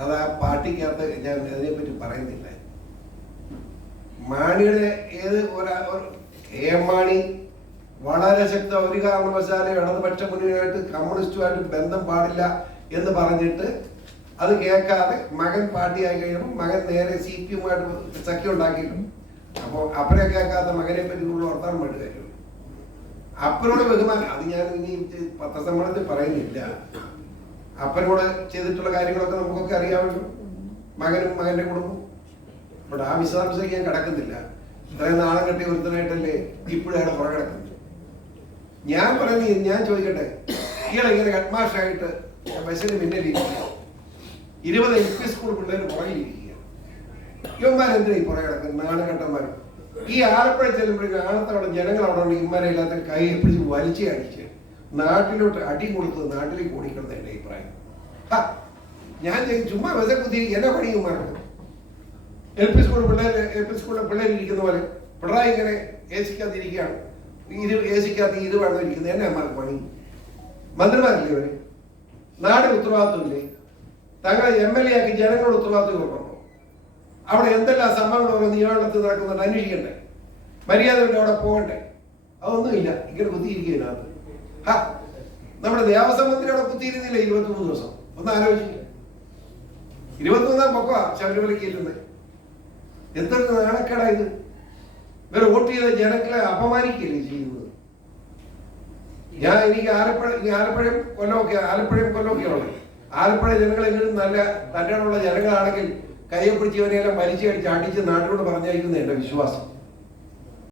അത് ആ പാർട്ടിക്കകത്ത് ഞാൻ അതിനെപ്പറ്റി പറയുന്നില്ല. മാണിയുടെ ഏത് ഒരാ എം മാണി വളരെ ശക്ത ഒരു കാരണവശാലും ഇടതുപക്ഷ മുന്നണിയായിട്ട് കമ്മ്യൂണിസ്റ്റുമായിട്ട് ബന്ധം പാടില്ല എന്ന് പറഞ്ഞിട്ട് അത് കേൾക്കാതെ മകൻ പാർട്ടിയായി കഴിയുമ്പോൾ മകൻ നേരെ സി പി എമ്മുമായിട്ട് സഖ്യം ഉണ്ടാക്കിയിട്ടും അപ്പോൾ അപ്പനെ കേൾക്കാത്ത മകനെ പറ്റിയുള്ള വർത്താനം വേണ്ട കാര്യം അപ്പനോട് ബഹുമാനം അത് ഞാൻ ഇനി പത്രസമ്മേളനത്തിൽ പറയുന്നില്ല. അപ്പനോട് ചെയ്തിട്ടുള്ള കാര്യങ്ങളൊക്കെ നമുക്കൊക്കെ അറിയാമല്ലോ. മകനും മകന്റെ കുടുംബവും. ബട്ട് ആ വിശദാംശം ഞാൻ കിടക്കുന്നില്ല. ഇത്രയും നാളെ കെട്ടി ഒരുത്തനായിട്ടല്ലേ ഇപ്പോഴാണ് അയാളെ പുറകെ കിടക്കുന്നത്? ഞാൻ പറയുന്നത് ഞാൻ ചോദിക്കട്ടെ. ഇയാൾ ഇങ്ങനെ ഹെഡ്മാസ്റ്ററായിട്ട് ബസ്സിന് പിന്നിലിരിക്കുക ഇരുപത് എൽ പി സ്കൂൾ പിള്ളേർ പുറകിലിരിക്കുക ഇവന്മാരെന്തിനാ ഈ പുറകെ കിടക്കുന്നത്? ഈ ആലപ്പുഴ ചെല്ലുമ്പോഴേക്കും ആണത്തവിടെ ജനങ്ങൾ അവിടെ ഉണ്ട്. ഇവന്മാരെ ഇല്ലാത്ത കൈ പിടിച്ച് വലിച്ചു അടിച്ച് നാട്ടിലോട്ട് അടി കൊടുത്ത് നാട്ടിലേക്ക് ഓടിക്കണം എന്റെ അഭിപ്രായം. ഞാൻ ചുമ്മാ വെത കുത്തി എന്നെ പണിയും മാറണം എൽ പി സ്കൂൾ പിള്ളേർ എൽ പി സ്കൂളിലെ പിള്ളേർ ഇരിക്കുന്ന പോലെ പിണറായി ഇങ്ങനെ എ സിക്കകത്തിരിക്കുകയാണ് ഇത് എ സിക്കകത്ത് ഇത് വേണം ഇരിക്കുന്നത്. എന്നെ അമ്മ പണി? മന്ത്രിമാരില്ലേ അവർ നാടിന് ഉത്തരവാദിത്വമില്ലേ? തങ്ങളെ എം എൽ എ ആക്കി ജനങ്ങളുടെ ഉത്തരവാദിത്വം കൊടുക്കണം അവിടെ എന്തെല്ലാം സംഭവങ്ങൾ ഓരോ നിയമത്തിൽ നടക്കുന്നുണ്ട് അന്വേഷിക്കണ്ടേ? മര്യാദ അവിടെ പോകണ്ടേ? അതൊന്നുമില്ല. ഇങ്ങനെ കുത്തിയിരിക്കുന്നതിനകത്ത് നമ്മുടെ ദേവസ്വം മന്ത്രി അവിടെ കുത്തിയിരുന്നില്ല ഇരുപത്തിമൂന്ന് ദിവസം? ഒന്ന് ആലോചിക്കില്ല ഇരുപത്തിമൂന്നാം പൊക്ക ശബരിമലയ്ക്ക് ഇരുന്നത് എന്തൊരു നാണക്കേടാ ഇത്. ഇവരെ വോട്ട് ചെയ്ത ജനങ്ങളെ അപമാനിക്കുകയല്ലേ ചെയ്യുന്നത്? ഞാൻ എനിക്ക് ആലപ്പുഴ ഇനി ആലപ്പുഴയും കൊല്ലമൊക്കെ ആലപ്പുഴയും കൊല്ലമൊക്കെയാണ് ആലപ്പുഴ ജനങ്ങളെങ്കിലും നല്ല തന്നെയുള്ള ജനങ്ങളാണെങ്കിൽ കയ്യെ പിടിച്ചവരെയെല്ലാം വലിച്ചു കടിച്ച് അടിച്ച് നാട്ടിലോട് പറഞ്ഞയക്കുന്ന എന്റെ വിശ്വാസം.